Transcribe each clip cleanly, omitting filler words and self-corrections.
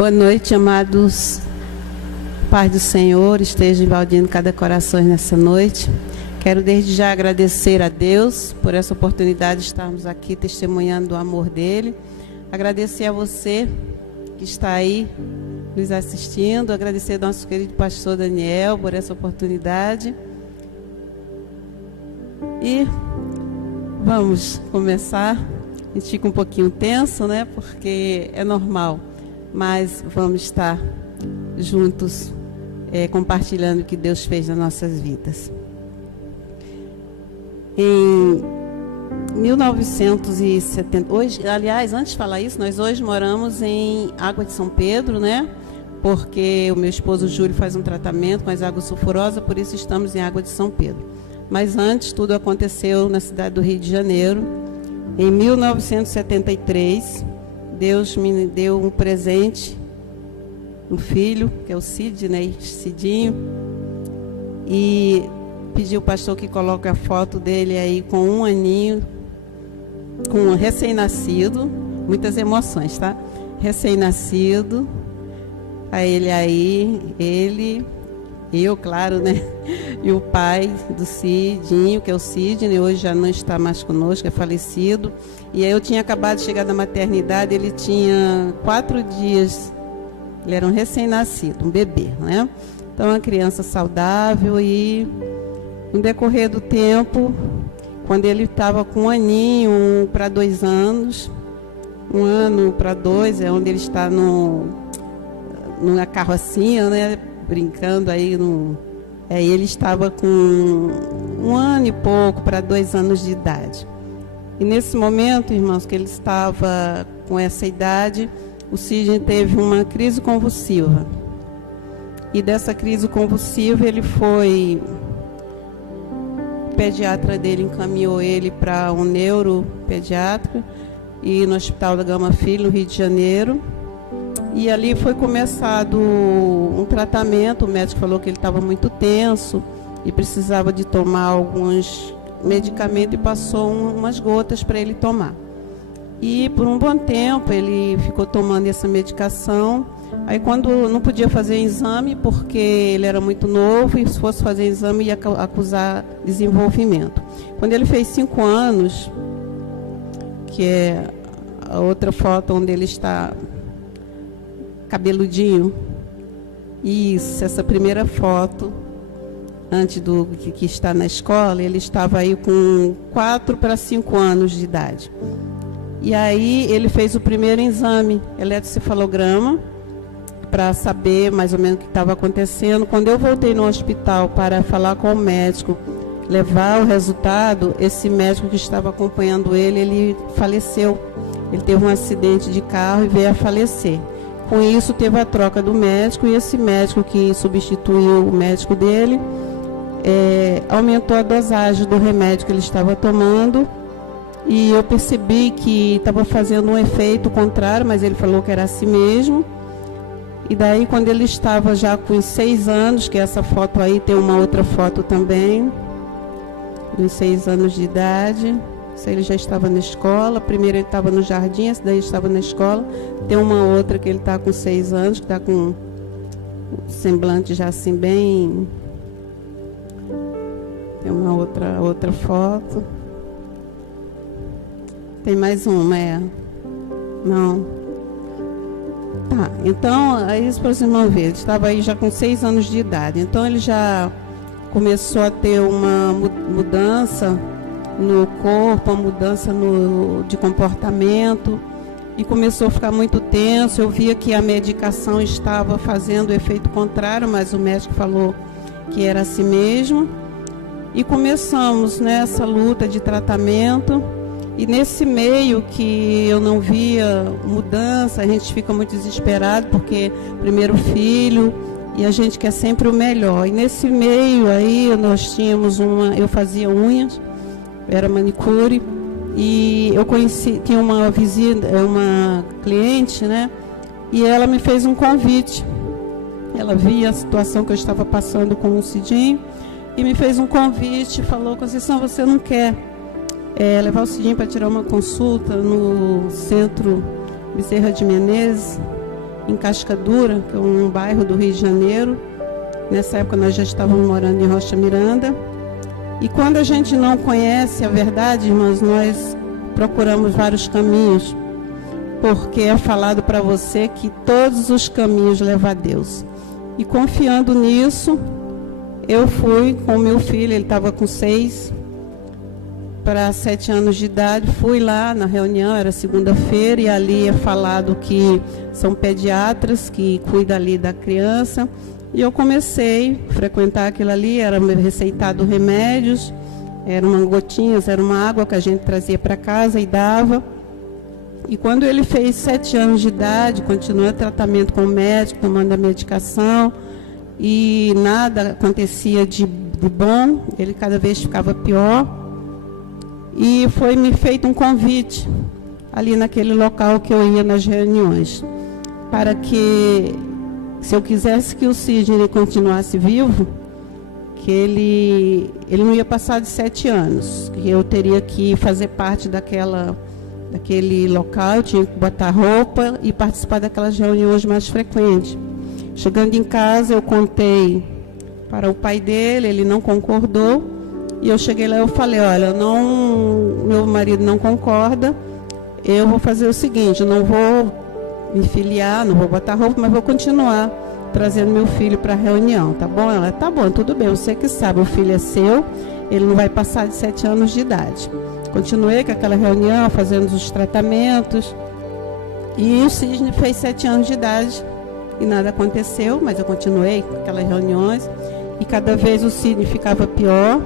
Boa noite, amados. Paz do Senhor esteja invadindo cada coração nessa noite. Quero desde já agradecer a Deus por essa oportunidade de estarmos aqui testemunhando do amor dele. Agradecer a você que está aí nos assistindo. Agradecer ao nosso querido pastor Daniel por essa oportunidade. E vamos começar. A gente fica um pouquinho tenso, né? Porque é normal. Mas vamos estar juntos, compartilhando o que Deus fez nas nossas vidas. Em 1970, hoje, aliás, antes de falar isso, nós hoje moramos em Água de São Pedro, né? Porque o meu esposo Júlio faz um tratamento com as águas sulfurosas, por isso estamos em Água de São Pedro. Mas antes, tudo aconteceu na cidade do Rio de Janeiro. Em 1973, Deus me deu um presente, um filho, que é o Cidinho, e pediu o pastor que coloque a foto dele aí com 1 aninho, com um recém-nascido, muitas emoções, tá? Recém-nascido, a ele aí, eu, claro, né? E o pai do Cidinho, que é o Sidney, hoje já não está mais conosco, é falecido. E aí eu tinha acabado de chegar da maternidade, ele tinha 4 dias, ele era um recém-nascido, um bebê, né? Então, uma criança saudável. E no decorrer do tempo, quando ele estava com 1 aninho, para 2 anos, 1 ano para 2, é onde ele está numa carrocinha, né? Brincando aí ele estava com 1 ano e pouco para 2 anos de idade. E nesse momento, irmãos, que ele estava com essa idade, o Sidney teve uma crise convulsiva. E dessa crise convulsiva, o pediatra dele encaminhou ele para um neuropediatra e no Hospital da Gama Filho, no Rio de Janeiro. E ali foi começado um tratamento. O médico falou que ele estava muito tenso e precisava de tomar alguns medicamentos e passou umas gotas para ele tomar. E por um bom tempo ele ficou tomando essa medicação. Aí quando não podia fazer exame, porque ele era muito novo e se fosse fazer exame ia acusar desenvolvimento. Quando ele fez 5 anos, que é a outra foto onde ele está cabeludinho, isso, essa primeira foto, antes do que está na escola, ele estava aí com 4 para 5 anos de idade. E aí ele fez o primeiro exame, eletrocefalograma, para saber mais ou menos o que estava acontecendo. Quando eu voltei no hospital para falar com o médico, levar o resultado, esse médico que estava acompanhando ele faleceu. Ele teve um acidente de carro e veio a falecer. Com isso, teve a troca do médico, e esse médico que substituiu o médico dele aumentou a dosagem do remédio que ele estava tomando, e eu percebi que estava fazendo um efeito contrário, mas ele falou que era assim mesmo. E daí, quando ele estava já com 6 anos, que essa foto aí, tem uma outra foto também, dos 6 anos de idade. Ele já estava na escola. Primeiro ele estava no jardim, esse daí estava na escola. Tem uma outra que ele está com 6 anos, que está com um semblante já assim bem... Tem uma outra foto. Tem mais uma, Não. Tá, então, aí isso para os irmãos verem. Ele estava aí já com 6 anos de idade. Então ele já começou a ter uma mudança no corpo, uma mudança de comportamento, e começou a ficar muito tenso. Eu via que a medicação estava fazendo efeito contrário, mas o médico falou que era assim mesmo. E começamos nessa luta de tratamento, e nesse meio que eu não via mudança, a gente fica muito desesperado, porque primeiro filho, e a gente quer sempre o melhor. E nesse meio aí nós tínhamos eu fazia unhas, era manicure, e eu tinha uma cliente, né? E ela me fez um convite. Ela via a situação que eu estava passando com o Cidinho e me fez um convite, falou: Conceição, você não quer levar o Cidinho para tirar uma consulta no Centro Bezerra de Menezes, em Cascadura, que é um bairro do Rio de Janeiro. Nessa época nós já estávamos morando em Rocha Miranda. E quando a gente não conhece a verdade, irmãos, nós procuramos vários caminhos, porque é falado para você que todos os caminhos levam a Deus. E confiando nisso, eu fui com meu filho, ele estava com 6 para 7 anos de idade, fui lá na reunião, era segunda-feira, e ali é falado que são pediatras que cuidam ali da criança. E eu comecei a frequentar aquilo ali, era receitado remédios, eram gotinhas, era uma água que a gente trazia para casa e dava. E quando ele fez 7 anos de idade, continuou o tratamento com o médico, tomando a medicação, e nada acontecia de bom, ele cada vez ficava pior. E foi me feito um convite ali naquele local que eu ia nas reuniões, para que, se eu quisesse que o Sidney continuasse vivo, que ele não ia passar de 7 anos, que eu teria que fazer parte daquele local, eu tinha que botar roupa e participar daquelas reuniões mais frequentes. Chegando em casa, eu contei para o pai dele, ele não concordou, e eu cheguei lá e eu falei, olha, meu marido não concorda, eu vou fazer o seguinte, eu não vou me filiar, não vou botar roupa, mas vou continuar trazendo meu filho para a reunião, tá bom? Ela, tá bom, tudo bem, você que sabe, o filho é seu, ele não vai passar de 7 anos de idade. Continuei com aquela reunião, fazendo os tratamentos, e o Sidney fez 7 anos de idade, e nada aconteceu, mas eu continuei com aquelas reuniões, e cada vez o Sidney ficava pior,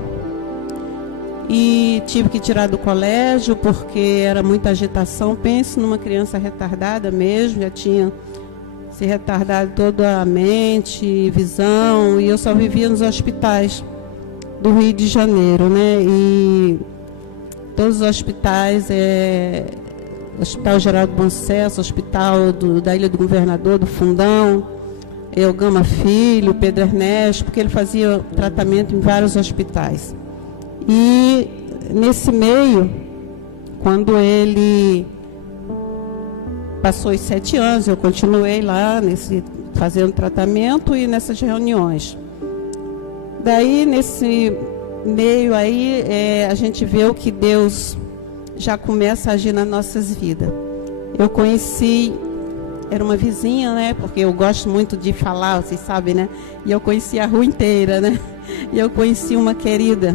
e tive que tirar do colégio, porque era muita agitação. Pense numa criança retardada mesmo, já tinha se retardado toda a mente, visão, e eu só vivia nos hospitais do Rio de Janeiro, né? E todos os hospitais, Hospital Geraldo Bom Sucesso, Hospital da Ilha do Governador, do Fundão, o Gama Filho, Pedro Ernesto, porque ele fazia tratamento em vários hospitais. E nesse meio, quando ele passou os 7 anos, eu continuei lá fazendo tratamento e nessas reuniões. Daí, nesse meio aí, a gente vê o que Deus já começa a agir nas nossas vidas. Eu conheci, era uma vizinha, né? Porque eu gosto muito de falar, vocês sabem, né? E eu conheci a rua inteira, né? E eu conheci uma querida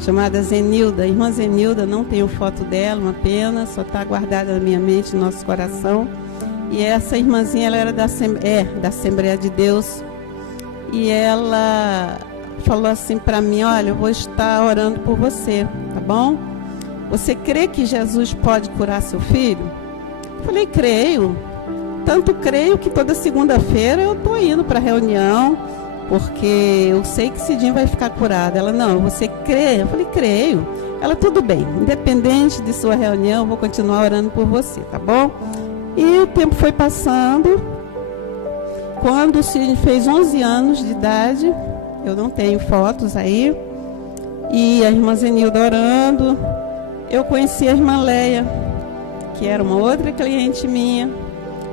chamada Zenilda, irmã Zenilda, não tenho foto dela, uma pena, só está guardada na minha mente, no nosso coração. E essa irmãzinha, ela era da Assembleia de Deus, e ela falou assim para mim, olha, eu vou estar orando por você, tá bom? Você crê que Jesus pode curar seu filho? Eu falei, creio, tanto creio que toda segunda-feira eu estou indo para a reunião, porque eu sei que Cidinho vai ficar curado. Ela, não, você crê? Eu falei, creio. Ela, tudo bem, independente de sua reunião, eu vou continuar orando por você, tá bom? E o tempo foi passando. Quando o Cidinho fez 11 anos de idade, eu não tenho fotos aí, e a irmã Zenilda orando, eu conheci a irmã Leia, que era uma outra cliente minha.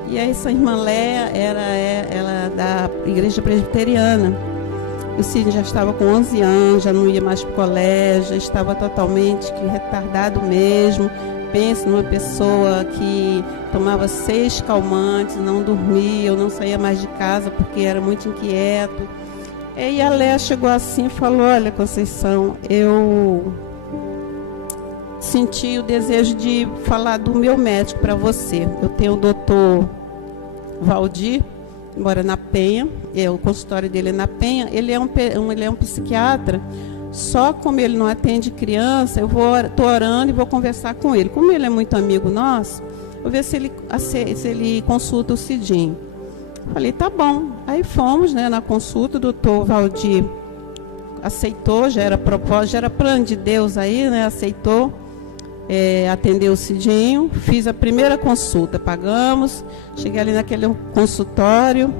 E essa irmã Léa ela da igreja presbiteriana. O Sidney já estava com 11 anos, já não ia mais para o colégio, já estava totalmente retardado mesmo. Pense numa pessoa que tomava 6 calmantes, não dormia, eu não saía mais de casa porque era muito inquieto. E a Léa chegou assim e falou, olha, Conceição, eu senti o desejo de falar do meu médico para você. Eu tenho o doutor Valdir, mora na Penha, o consultório dele é na Penha, ele é um psiquiatra, só como ele não atende criança, eu estou orando e vou conversar com ele. Como ele é muito amigo nosso, vou ver se ele consulta o Cidinho. Falei, tá bom. Aí fomos, né, na consulta, o doutor Valdir aceitou, já era propósito, já era plano de Deus aí, né, aceitou. Atendeu o Cidinho, fiz a primeira consulta, pagamos, cheguei ali naquele consultório,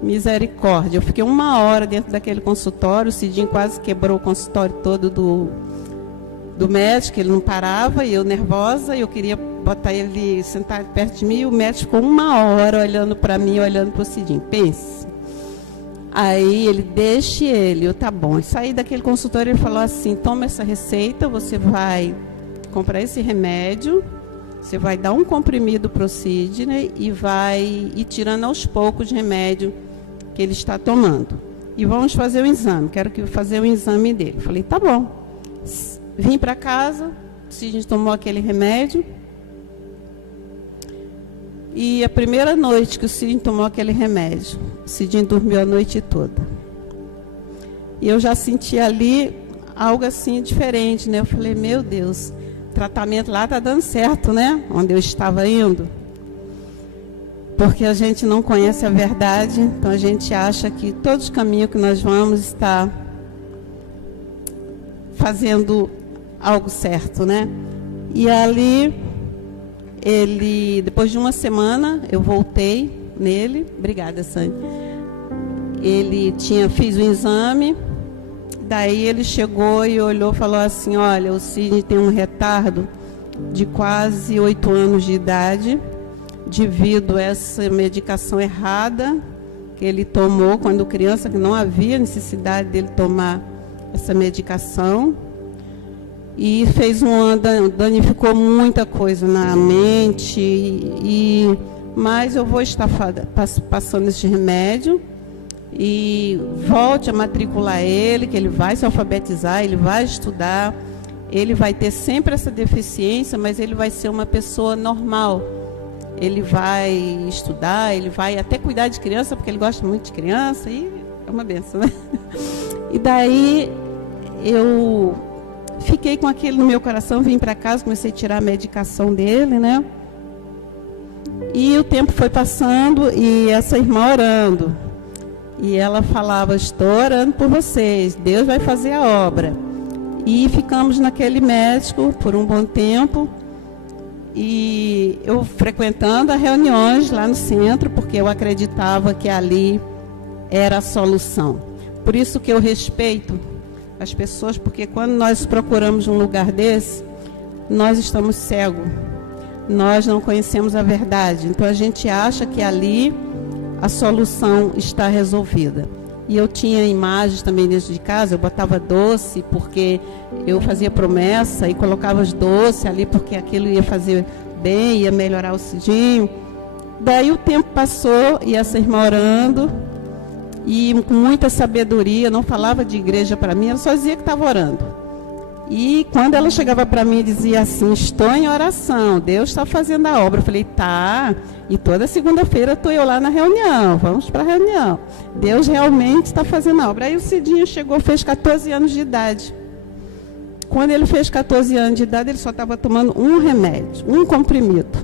misericórdia, eu fiquei 1 hora dentro daquele consultório, o Cidinho quase quebrou o consultório todo do médico, ele não parava, e eu nervosa, eu queria botar ele sentado perto de mim, e o médico ficou 1 hora olhando para mim, olhando para o Cidinho. Pense. Aí ele, deixe ele, eu, tá bom. Eu saí daquele consultório, ele falou assim, toma essa receita, você vai comprar esse remédio, você vai dar um comprimido para o Sidney e vai ir tirando aos poucos o remédio que ele está tomando. E vamos fazer o exame, quero que fazer o exame dele. Eu falei, tá bom. Vim para casa, o Sidney tomou aquele remédio. E a primeira noite que o Sidney tomou aquele remédio, o Sidney dormiu a noite toda. E eu já senti ali algo assim diferente, né? Eu falei, meu Deus, o tratamento lá está dando certo, né? Onde eu estava indo. Porque a gente não conhece a verdade, então a gente acha que todos os caminhos que nós vamos está fazendo algo certo, né? E ali, depois de 1 semana, eu voltei nele. Obrigada, Sandy. Fiz o exame, daí ele chegou e olhou e falou assim, olha, o Sidney tem um retardo de quase 8 anos de idade, devido a essa medicação errada que ele tomou quando criança, que não havia necessidade dele tomar essa medicação. E danificou muita coisa na mente, mas eu vou estar passando esse remédio e volte a matricular ele, que ele vai se alfabetizar, ele vai estudar, ele vai ter sempre essa deficiência, mas ele vai ser uma pessoa normal. Ele vai estudar, ele vai até cuidar de criança, porque ele gosta muito de criança, e é uma benção, né? E daí eu fiquei com aquilo no meu coração, vim para casa, comecei a tirar a medicação dele, né? E o tempo foi passando e essa irmã orando. E ela falava, estou orando por vocês, Deus vai fazer a obra. E ficamos naquele médico por um bom tempo. E eu frequentando as reuniões lá no centro, porque eu acreditava que ali era a solução. Por isso que eu respeito as pessoas, porque quando nós procuramos um lugar desse, nós estamos cegos, nós não conhecemos a verdade, então a gente acha que ali a solução está resolvida. E eu tinha imagens também dentro de casa, eu botava doce, porque eu fazia promessa e colocava os doces ali, porque aquilo ia fazer bem, ia melhorar o Cidinho. Daí o tempo passou e essa irmã orando, e com muita sabedoria, não falava de igreja para mim, ela só dizia que estava orando. E quando ela chegava para mim e dizia assim, estou em oração, Deus está fazendo a obra. Eu falei, tá, e toda segunda-feira estou eu lá na reunião, vamos para a reunião. Deus realmente está fazendo a obra. Aí o Cidinho chegou, fez 14 anos de idade. Quando ele fez 14 anos de idade, ele só estava tomando um remédio, um comprimido.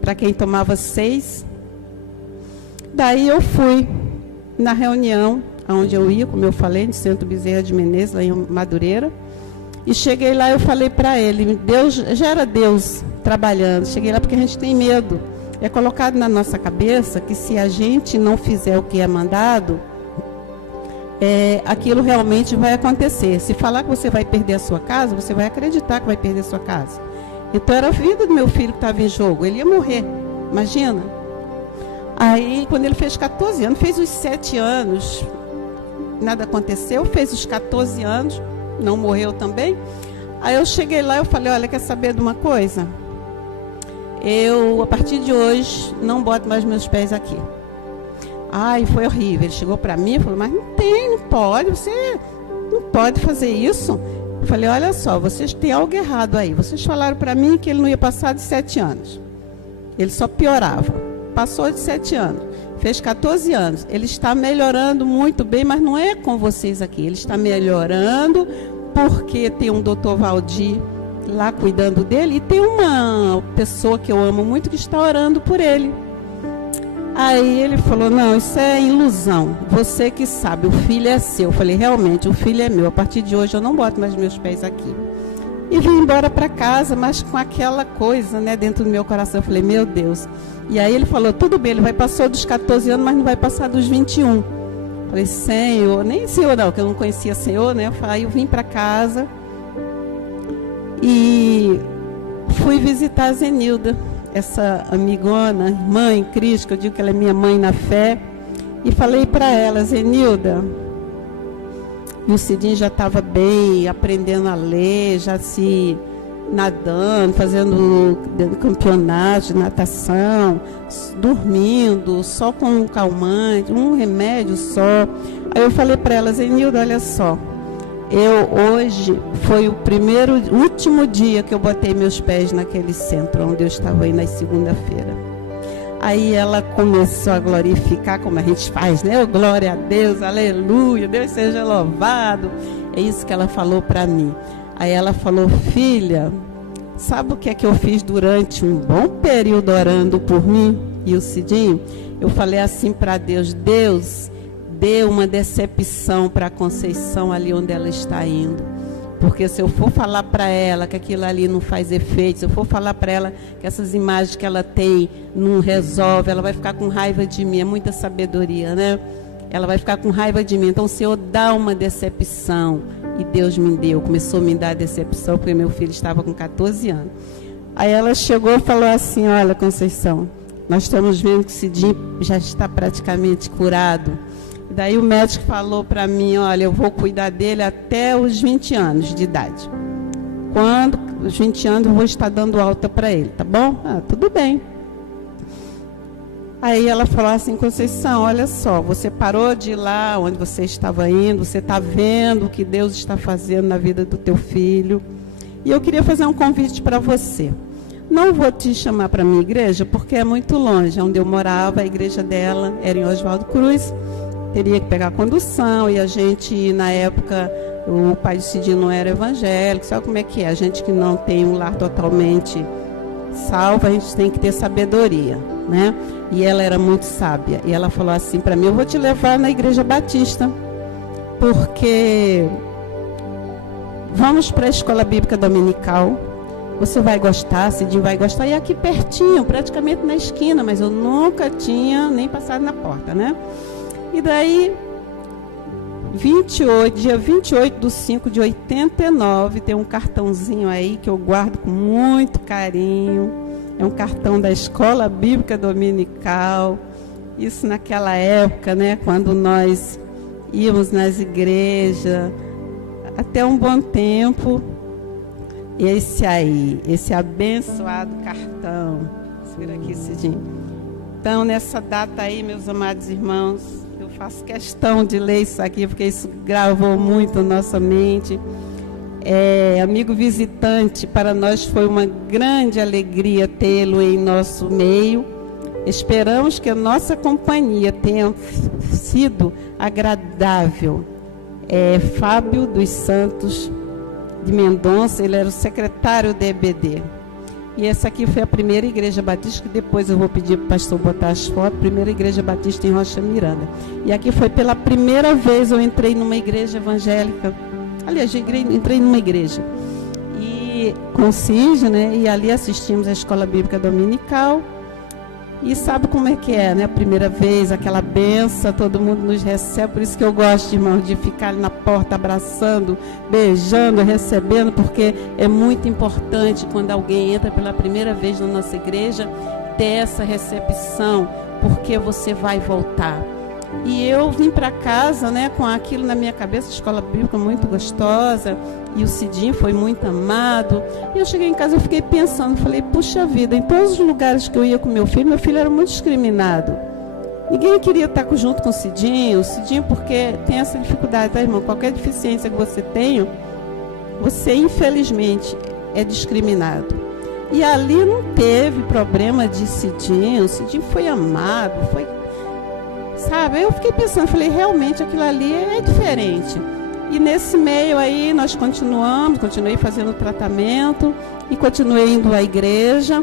Para quem tomava 6. Daí eu fui na reunião, onde eu ia, como eu falei, no Centro Bezerra de Menezes, lá em Madureira. E cheguei lá, eu falei para ele, Deus, já era Deus trabalhando. Cheguei lá porque a gente tem medo. É colocado na nossa cabeça que se a gente não fizer o que é mandado, aquilo realmente vai acontecer. Se falar que você vai perder a sua casa, você vai acreditar que vai perder a sua casa. Então era a vida do meu filho que estava em jogo, ele ia morrer, imagina. Aí quando ele fez 14 anos, fez os 7 anos, nada aconteceu, fez os 14 anos, não morreu também. Aí eu cheguei lá e falei, olha, quer saber de uma coisa? Eu, a partir de hoje, não boto mais meus pés aqui. Ai, foi horrível. Ele chegou para mim e falou, mas não pode, você não pode fazer isso. Eu falei, olha só, vocês têm algo errado aí. Vocês falaram para mim que ele não ia passar de 7 anos. Ele só piorava. Passou de 7 anos. Fez 14 anos. Ele está melhorando muito bem, mas não é com vocês aqui. Ele está melhorando porque tem um doutor Valdir lá cuidando dele e tem uma pessoa que eu amo muito que está orando por ele. Aí ele falou, não, isso é ilusão, você que sabe, o filho é seu. Eu falei, realmente, o filho é meu, a partir de hoje eu não boto mais meus pés aqui. E vim embora para casa, mas com aquela coisa, né, dentro do meu coração. Eu falei, meu Deus. E aí ele falou, tudo bem, ele vai passar dos 14 anos, mas não vai passar dos 21. Eu falei, Senhor, nem Senhor não, que eu não conhecia Senhor, né? Aí eu vim para casa e fui visitar a Zenilda, essa amigona, irmã em Cristo, que eu digo que ela é minha mãe na fé, e falei para ela: Zenilda, e o Cidinho já estava bem, aprendendo a ler, já se nadando, fazendo campeonato de natação, dormindo, só com um calmante, um remédio só. Aí eu falei para ela: Zenilda, olha só, hoje foi o último dia que eu botei meus pés naquele centro onde eu estava aí na segunda-feira. Aí ela começou a glorificar, como a gente faz, né? Oh, glória a Deus, aleluia, Deus seja louvado. É isso que ela falou para mim. Aí ela falou: filha, sabe o que é que eu fiz durante um bom período orando por mim e o Cidinho? Eu falei assim para Deus: Deus, deu uma decepção para a Conceição ali onde ela está indo. Porque se eu for falar para ela que aquilo ali não faz efeito, se eu for falar para ela que essas imagens que ela tem não resolve, ela vai ficar com raiva de mim. É muita sabedoria, né? Ela vai ficar com raiva de mim. Então, o Senhor dá uma decepção. E Deus me deu, começou a me dar decepção, porque meu filho estava com 14 anos. Aí ela chegou e falou assim: olha, Conceição, nós estamos vendo que o Cidinho já está praticamente curado. Daí o médico falou para mim: olha, eu vou cuidar dele até os 20 anos de idade. Quando os 20 anos eu vou estar dando alta para ele, tá bom? Ah, tudo bem. Aí ela falou assim: Conceição, olha só, você parou de ir lá onde você estava indo, você está vendo o que Deus está fazendo na vida do teu filho. E eu queria fazer um convite para você. Não vou te chamar para a minha igreja, porque é muito longe. Onde eu morava, a igreja dela era em Oswaldo Cruz. Teria que pegar a condução, e a gente, na época, o pai do Cidinho não era evangélico, sabe como é que é? A gente que não tem um lar totalmente salvo, a gente tem que ter sabedoria, né? E ela era muito sábia, e ela falou assim para mim: eu vou te levar na igreja batista, porque vamos para a escola bíblica dominical, você vai gostar, Cidinho vai gostar, e aqui pertinho, praticamente na esquina, mas eu nunca tinha nem passado na porta, né? E daí, dia 28/5/89, tem um cartãozinho aí que eu guardo com muito carinho. É um cartão da Escola Bíblica Dominical. Isso naquela época, né, quando nós íamos nas igrejas, até um bom tempo. Esse abençoado cartão. Vira aqui, Cidinho. Então, nessa data aí, meus amados irmãos, eu faço questão de ler isso aqui, porque isso gravou muito na nossa mente. Amigo visitante, para nós foi uma grande alegria tê-lo em nosso meio. Esperamos que a nossa companhia tenha sido agradável. Fábio dos Santos de Mendonça, ele era o secretário da EBD. E essa aqui foi a primeira igreja batista, que depois eu vou pedir para o pastor botar as fotos, primeira igreja batista em Rocha Miranda. E aqui foi pela primeira vez eu entrei numa igreja evangélica. Aliás, entrei numa igreja. E com o CIG, né? E ali assistimos a Escola Bíblica Dominical. E sabe como é que é, né? A primeira vez, aquela benção, todo mundo nos recebe. Por isso que eu gosto, irmão, de ficar ali na porta abraçando, beijando, recebendo, porque é muito importante quando alguém entra pela primeira vez na nossa igreja, ter essa recepção, porque você vai voltar. E eu vim para casa, né, com aquilo na minha cabeça, escola bíblica muito gostosa, e o Cidinho foi muito amado. E eu cheguei em casa e fiquei pensando, falei: puxa vida, em todos os lugares que eu ia com meu filho era muito discriminado. Ninguém queria estar junto com o Cidinho, porque tem essa dificuldade, tá, irmão? Qualquer deficiência que você tenha, você infelizmente é discriminado. E ali não teve problema de Cidinho, o Cidinho foi amado, foi... Sabe, eu fiquei pensando, falei, realmente aquilo ali é diferente. E nesse meio aí nós continuei fazendo tratamento e continuei indo à igreja.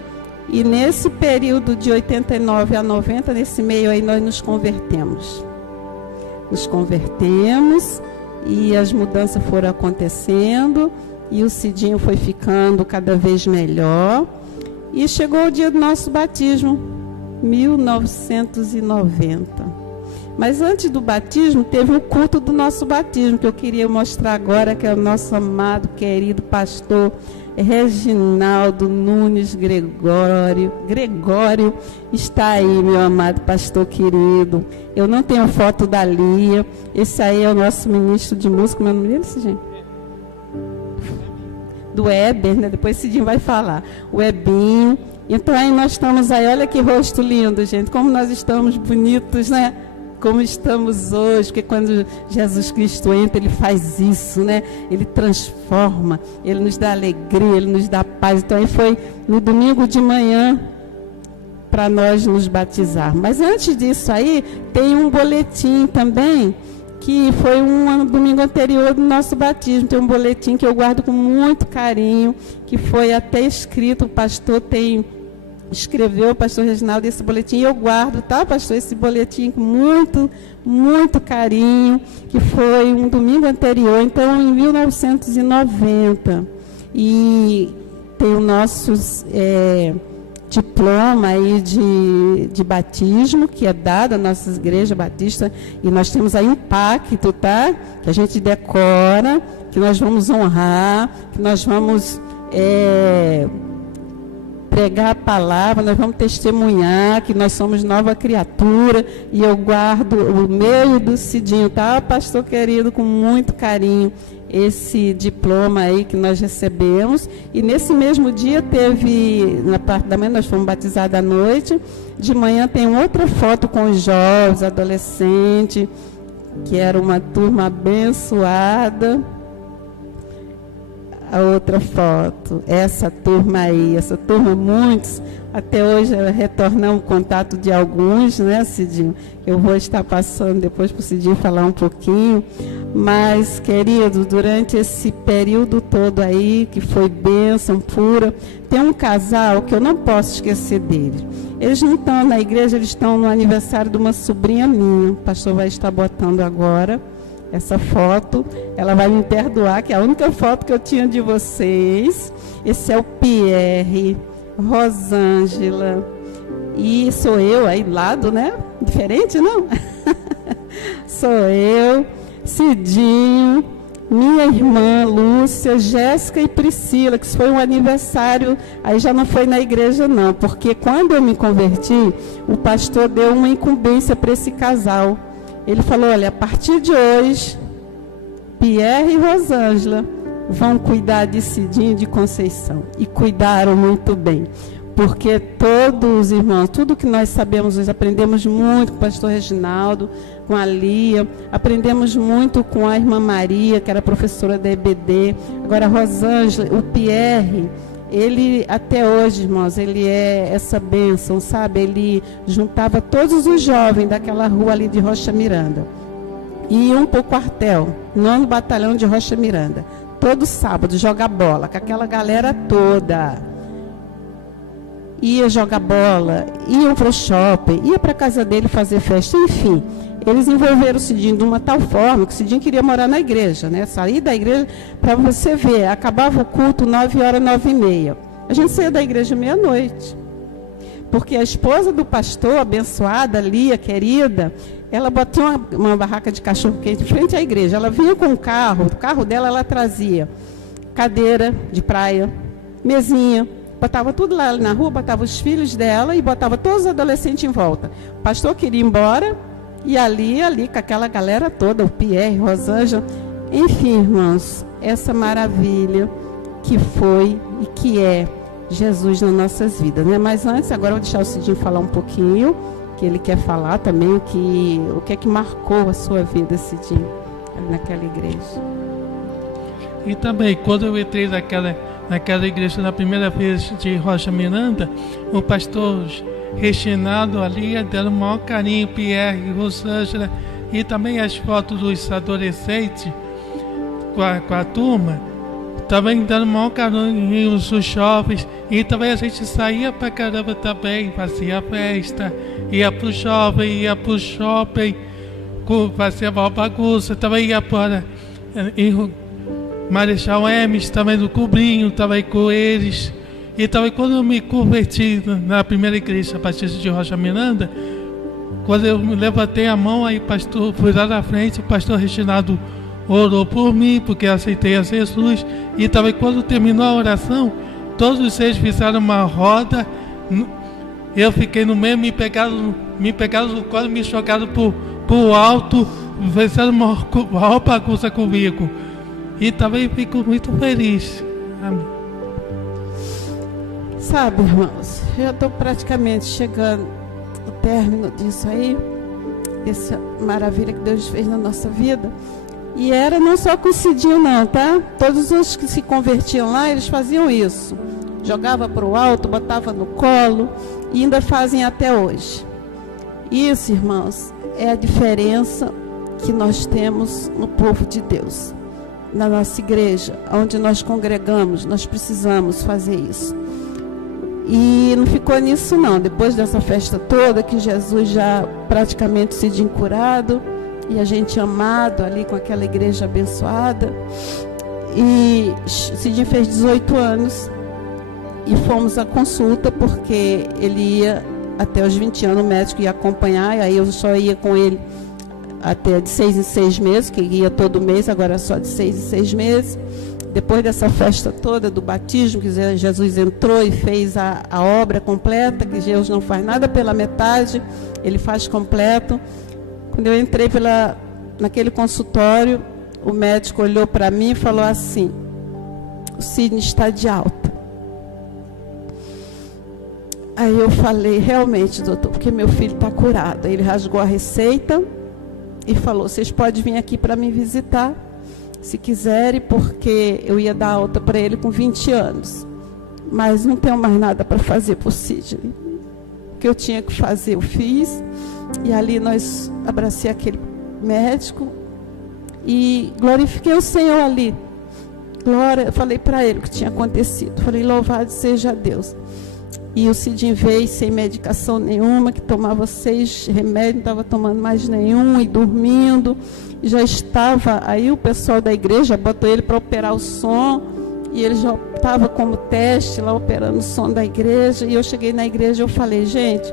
E nesse período de 89 a 90, nesse meio aí nós nos convertemos. Nos convertemos e as mudanças foram acontecendo e o Cidinho foi ficando cada vez melhor. E chegou o dia do nosso batismo, 1990. Mas antes do batismo, teve o culto do nosso batismo, que eu queria mostrar agora, que é o nosso amado, querido pastor Reginaldo Nunes Gregório está aí, meu amado pastor querido. Eu não tenho foto da Lia. Esse aí é o nosso ministro de música. Meu nome dele, Cidinho? Do Weber, né? Depois Cidinho vai falar. O Ebinho. Então aí nós estamos aí, olha que rosto lindo, gente. Como nós estamos bonitos, né? Como estamos hoje, porque quando Jesus Cristo entra, Ele faz isso, né? Ele transforma, Ele nos dá alegria, Ele nos dá paz. Então aí foi no domingo de manhã para nós nos batizar. Mas antes disso aí, tem um boletim também, que foi um domingo anterior do nosso batismo. Tem um boletim que eu guardo com muito carinho, que foi até escrito, o pastor escreveu, o pastor Reginaldo, esse boletim, e eu guardo, tá, pastor, esse boletim com muito, muito carinho, que foi um domingo anterior, então em 1990, e tem o nosso diploma aí de batismo, que é dado à nossa igreja batista, e nós temos aí um pacto, tá, que a gente decora, que nós vamos honrar, que nós vamos pregar a palavra, nós vamos testemunhar que nós somos nova criatura, e eu guardo o meu e do Cidinho, tá, pastor querido, com muito carinho, esse diploma aí que nós recebemos. E nesse mesmo dia teve, na parte da manhã, nós fomos batizados à noite, de manhã tem outra foto com os jovens, adolescentes, que era uma turma abençoada. A outra foto, essa turma aí, essa turma, muitos, até hoje retornamos o contato de alguns, né, Cidinho? Eu vou estar passando depois para o Cidinho falar um pouquinho, mas, querido, durante esse período todo aí, que foi bênção pura, tem um casal que eu não posso esquecer dele. Eles não estão na igreja, eles estão no aniversário de uma sobrinha minha, o pastor vai estar botando agora. Essa foto, ela vai me perdoar, que é a única foto que eu tinha de vocês. Esse é o Pierre, Rosângela, e sou eu aí do lado, né? Diferente, não? Sou eu, Cidinho, minha irmã Lúcia, Jéssica e Priscila, que foi um aniversário, aí já não foi na igreja não, porque quando eu me converti, o pastor deu uma incumbência para esse casal. Ele falou, olha, a partir de hoje, Pierre e Rosângela vão cuidar de Cidinho e de Conceição. E cuidaram muito bem. Porque todos os irmãos, tudo que nós sabemos, nós aprendemos muito com o pastor Reginaldo, com a Lia, aprendemos muito com a irmã Maria, que era professora da EBD. Agora, a Rosângela, o Pierre, ele, até hoje, irmãos, ele é essa bênção, sabe? Ele juntava todos os jovens daquela rua ali de Rocha Miranda. E iam para o quartel, 9º Batalhão de Rocha Miranda. Todo sábado, jogar bola, com aquela galera toda. Ia jogar bola, iam para o shopping, ia para a casa dele fazer festa, enfim. Eles envolveram o Cidinho de uma tal forma que o Cidinho queria morar na igreja, né? Sair da igreja, para você ver, acabava o culto 9h, 9h30. A gente saía da igreja meia-noite. Porque a esposa do pastor, abençoada, Lia, querida, ela botou uma barraca de cachorro-quente em frente à igreja. Ela vinha com o carro dela ela trazia cadeira de praia, mesinha, botava tudo lá na rua, botava os filhos dela e botava todos os adolescentes em volta. O pastor queria ir embora, e ali com aquela galera toda, o Pierre, Rosângela, enfim, irmãos, essa maravilha que foi e que é Jesus nas nossas vidas, né? Mas antes, agora eu vou deixar o Cidinho falar um pouquinho, que ele quer falar também o que é que marcou a sua vida, Cidinho, naquela igreja. E também, quando eu entrei naquela igreja na primeira vez de Rocha Miranda, o pastor Reginaldo ali, dando o maior carinho, Pierre, Rosângela, e também as fotos dos adolescentes com a turma, também dando o maior carinho nos jovens, e também a gente saía pra caramba também, fazia festa, ia pro jovem, ia pro shopping, fazia maior bagunça, também ia para Marechal Hermes, também no Cubrinho, também com eles. E também quando eu me converti na primeira igreja batista de Rocha Miranda, quando eu me levantei a mão, aí pastor, fui lá na frente, o pastor Reginaldo orou por mim, porque eu aceitei a Jesus. E também quando terminou a oração, todos os 6 fizeram uma roda. Eu fiquei no meio, me pegaram no colo, me jogaram pro alto, fizeram uma bagunça comigo. E também fico muito feliz. Amém. Sabe, irmãos, eu estou praticamente chegando ao término disso aí, essa maravilha que Deus fez na nossa vida. E era não só com o Cidinho não, tá? Todos os que se convertiam lá, eles faziam isso. Jogava para o alto, botava no colo, e ainda fazem até hoje. Isso, irmãos, é a diferença que nós temos no povo de Deus. Na nossa igreja, onde nós congregamos, nós precisamos fazer isso. E não ficou nisso não. Depois dessa festa toda, que Jesus já praticamente se tinha curado, e a gente amado ali com aquela igreja abençoada, e Cidinho fez 18 anos, e fomos à consulta, porque ele ia até os 20 anos, o médico ia acompanhar, e aí eu só ia com ele até de 6 em 6 meses, que ia todo mês, agora só de 6 em 6 meses. Depois dessa festa toda do batismo, que Jesus entrou e fez a obra completa, que Deus não faz nada pela metade, Ele faz completo. Quando eu entrei naquele consultório, o médico olhou para mim e falou assim: o Sidney está de alta. Aí eu falei: realmente, doutor, porque meu filho está curado. Aí ele rasgou a receita e falou: vocês podem vir aqui para me visitar, se quiserem, porque eu ia dar alta para ele com 20 anos. Mas não tenho mais nada para fazer por Sidney. O que eu tinha que fazer, eu fiz. E ali nós abracei aquele médico e glorifiquei o Senhor ali. Glória, falei para ele o que tinha acontecido. Falei: louvado seja Deus. E o Cidinho veio sem medicação nenhuma, que tomava 6 remédios, não estava tomando mais nenhum, e dormindo. E já estava, aí o pessoal da igreja botou ele para operar o som, e ele já estava como teste lá operando o som da igreja. E eu cheguei na igreja e eu falei: gente,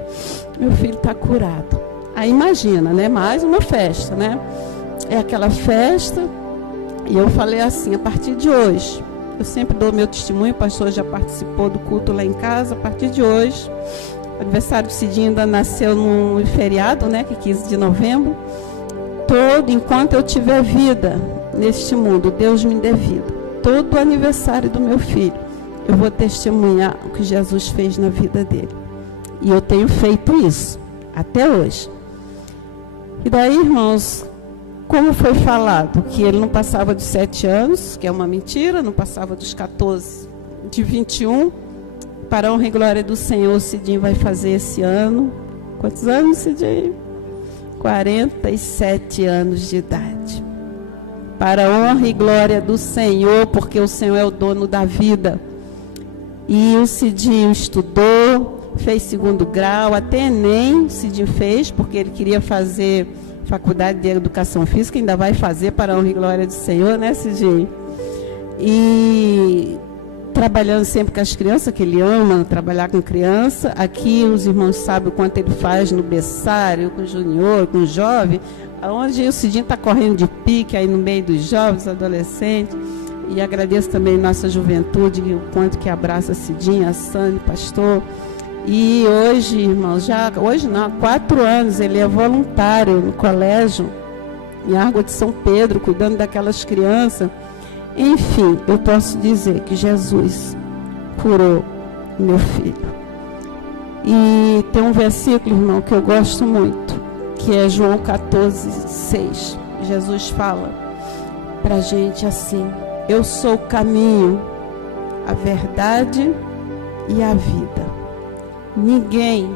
meu filho está curado. Aí imagina, né? Mais uma festa, né? É aquela festa. E eu falei assim: a partir de hoje, eu sempre dou meu testemunho, o pastor já participou do culto lá em casa. A partir de hoje, o aniversário do Cidinho ainda nasceu num feriado, né? Que é 15 de novembro. Enquanto eu tiver vida neste mundo, Deus me dê vida. Todo aniversário do meu filho, eu vou testemunhar o que Jesus fez na vida dele. E eu tenho feito isso até hoje. E daí, irmãos, como foi falado que ele não passava dos 7 anos, que é uma mentira, não passava dos 14, de 21, para a honra e glória do Senhor, o Cidinho vai fazer esse ano. Quantos anos, Cidinho? 47 anos de idade. Para a honra e glória do Senhor, porque o Senhor é o dono da vida. E o Cidinho estudou, fez 2º grau, até Enem o Cidinho fez, porque ele queria fazer faculdade de educação física, ainda vai fazer, para a honra e glória do Senhor, né, Cidinho? E trabalhando sempre com as crianças, que ele ama trabalhar com criança. Aqui os irmãos sabem o quanto ele faz no berçário, com o junior, com o jovem, onde o Cidinho está correndo de pique aí no meio dos jovens, adolescentes. E agradeço também nossa juventude, o quanto que abraça a Cidinho, a Sânia, pastor. E hoje, irmãos, hoje não, há 4 anos, ele é voluntário no colégio, em Água de São Pedro, cuidando daquelas crianças. Enfim, eu posso dizer que Jesus curou meu filho. E tem um versículo, irmão, que eu gosto muito, que é João 14:6. Jesus fala para a gente assim: eu sou o caminho, a verdade e a vida. Ninguém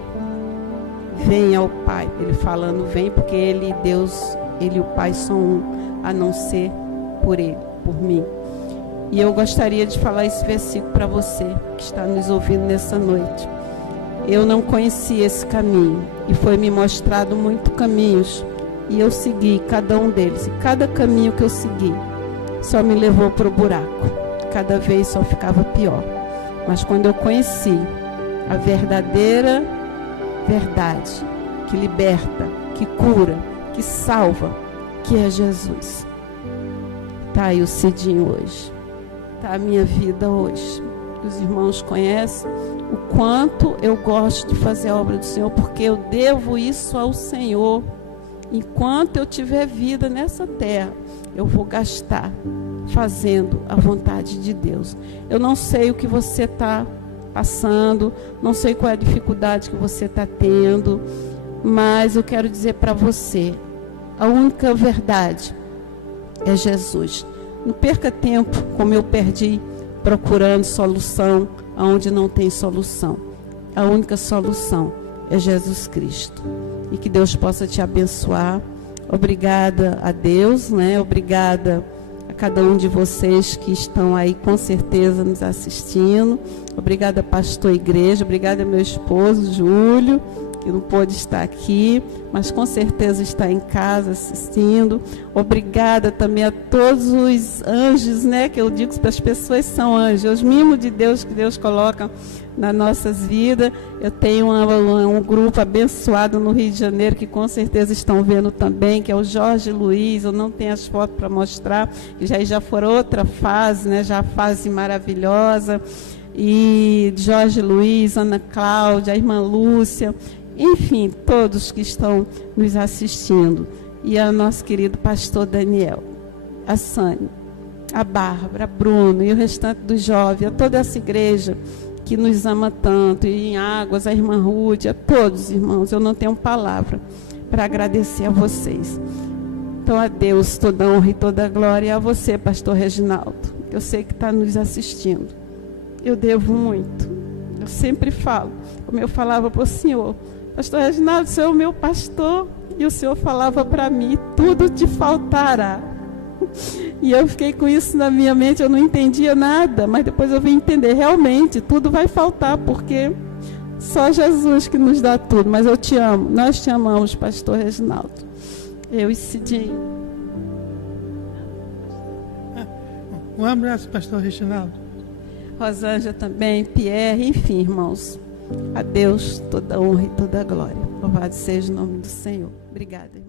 vem ao Pai. Ele falando vem, porque Ele e Deus, Ele e o Pai são um, a não ser por Ele, por mim. E eu gostaria de falar esse versículo para você que está nos ouvindo nessa noite. Eu não conhecia esse caminho e foi me mostrado muitos caminhos, e eu segui cada um deles. E cada caminho que eu segui só me levou para o buraco. Cada vez só ficava pior. Mas quando eu conheci a verdadeira verdade, que liberta, que cura, que salva, que é Jesus, Está aí o Cidinho hoje. Está a minha vida hoje. Os irmãos conhecem o quanto eu gosto de fazer a obra do Senhor, porque eu devo isso ao Senhor. Enquanto eu tiver vida nessa terra, eu vou gastar fazendo a vontade de Deus. Eu não sei o que você está passando, não sei qual é a dificuldade que você está tendo, mas eu quero dizer para você, a única verdade é Jesus. Não perca tempo, como eu perdi, procurando solução onde não tem solução. A única solução é Jesus Cristo. E que Deus possa te abençoar. Obrigada a Deus, né? Obrigada a cada um de vocês que estão aí com certeza nos assistindo. Obrigada, pastor igreja. Obrigada, meu esposo, Júlio, que não pôde estar aqui, mas com certeza está em casa assistindo. Obrigada também a todos os anjos, né? Que eu digo que as pessoas são anjos, os mimos de Deus que Deus coloca nas nossas vidas. Eu tenho um grupo abençoado no Rio de Janeiro, que com certeza estão vendo também, que é o Jorge Luiz. Eu não tenho as fotos para mostrar, que já foram outra fase, né? Já a fase maravilhosa. E Jorge Luiz, Ana Cláudia, a irmã Lúcia, enfim, todos que estão nos assistindo. E a nosso querido pastor Daniel, a Sânia, a Bárbara, a Bruno e o restante dos jovens, a toda essa igreja que nos ama tanto, e em Águas, a irmã Ruth, a todos, irmãos. Eu não tenho palavra para agradecer a vocês. Então, a Deus toda a honra e toda a glória, e a você, pastor Reginaldo, que eu sei que está nos assistindo. Eu devo muito. Eu sempre falo, como eu falava para o senhor, pastor Reginaldo, o senhor é o meu pastor, e o senhor falava para mim, tudo te faltará. E eu fiquei com isso na minha mente, eu não entendia nada, mas depois eu vim entender, realmente, tudo vai faltar, porque só Jesus que nos dá tudo. Mas eu te amo, nós te amamos, pastor Reginaldo. Eu e Cidinho. Um abraço, pastor Reginaldo. Rosângela também, Pierre, enfim, irmãos. A Deus toda a honra e toda a glória. Louvado seja o nome do Senhor. Obrigada, irmão.